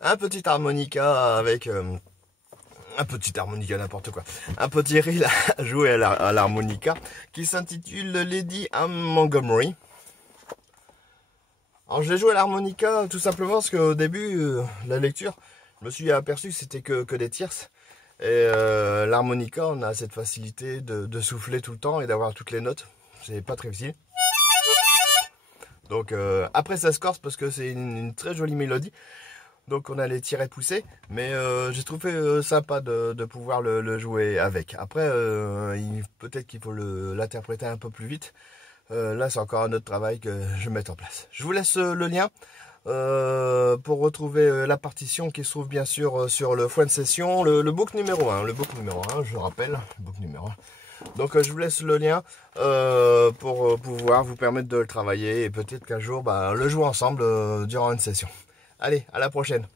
un petit harmonica avec un petit harmonica n'importe quoi, un petit reel à jouer à l'harmonica qui s'intitule Lady Montgomery. Alors j'ai joué à l'harmonica tout simplement parce qu'au début la lecture, je me suis aperçu que c'était que des tierces. Et l'harmonica, on a cette facilité de souffler tout le temps et d'avoir toutes les notes. C'est pas très facile. Donc après ça se corse parce que c'est une très jolie mélodie. Donc on a les tirets poussés. Mais j'ai trouvé sympa de pouvoir le jouer avec. Après, peut-être qu'il faut l'interpréter un peu plus vite. Là c'est encore un autre travail que je vais mettre en place. Je vous laisse le lien. Pour retrouver la partition qui se trouve bien sûr sur le foin de session, le book numéro 1, je rappelle, le book numéro 1. Donc je vous laisse le lien pour pouvoir vous permettre de le travailler et peut-être qu'un jour le jouer ensemble durant une session. Allez, à la prochaine.